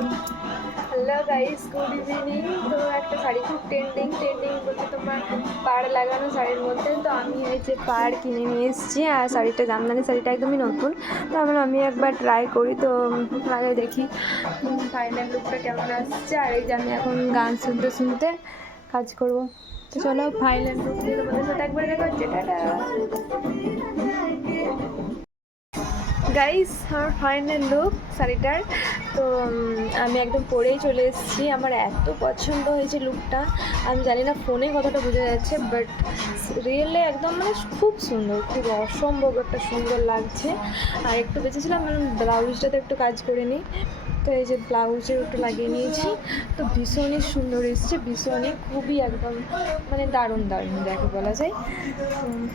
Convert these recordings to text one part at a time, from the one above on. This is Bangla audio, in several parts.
Hello guys, good evening. তো একটা শাড়ি খুব ট্রেন্ডিং বলতে তোমার পাড় লাগানো শাড়ির মধ্যে। তো আমি এই যে পাড় কিনে নিয়ে এসেছি, আর শাড়িটা জামদানি শাড়িটা একদমই নতুন। তো আমি একবার ট্রাই করি। তো আগে দেখি ফাইনাল লুকটা কেমন আসছে। আর এই যে আমি এখন গান শুনতে শুনতে কাজ করব। তো চলো ফাইনাল লুক দিয়ে তোমাদের সাথে একবার দেখা হচ্ছে। টাটা গাইস, আমার ফাইনাল লুক শাড়িটার। তো আমি একদম পরেই চলে এসেছি। আমার এত পছন্দ হয়েছে লুকটা, আমি জানি না ফোনে কতটা বোঝা যাচ্ছে, বাট রিয়েলে একদম খুব সুন্দর, খুব অসম্ভব একটা সুন্দর লাগছে। আর একটু বেঁচেছিলাম ব্লাউজটাতে একটু কাজ করে নিই। তো এই যে ব্লাউজে একটু লাগিয়ে নিয়েছি। তো ভীষণই সুন্দর এসছে, ভীষণই খুবই একদম দারুণ দেখে বলা যায়।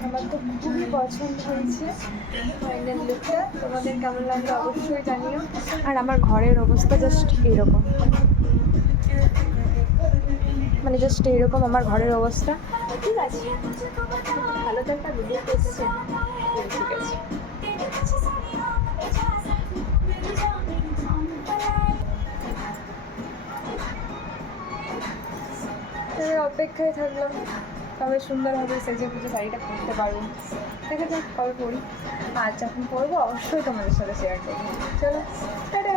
আমার তো খুবই পছন্দ হয়েছে ফাইনাল লুকটা। তোমাদের কেমন লাগলো অবশ্যই জানিও। আর আমার ঘরের অবস্থা জাস্ট এইরকম, জাস্ট এইরকম আমার ঘরের অবস্থা। ঠিক আছে, ভালো তো একটা ভিডিও এসছে। ঠিক আছে, অপেক্ষায় থাকলাম তবে সুন্দরভাবে সেজে গুজে শাড়িটা পরতে পারবো। দেখা যাক কবে পরি। আর যখন পরবো অবশ্যই তোমাদের সাথে শেয়ার করবো। চলো টাটা।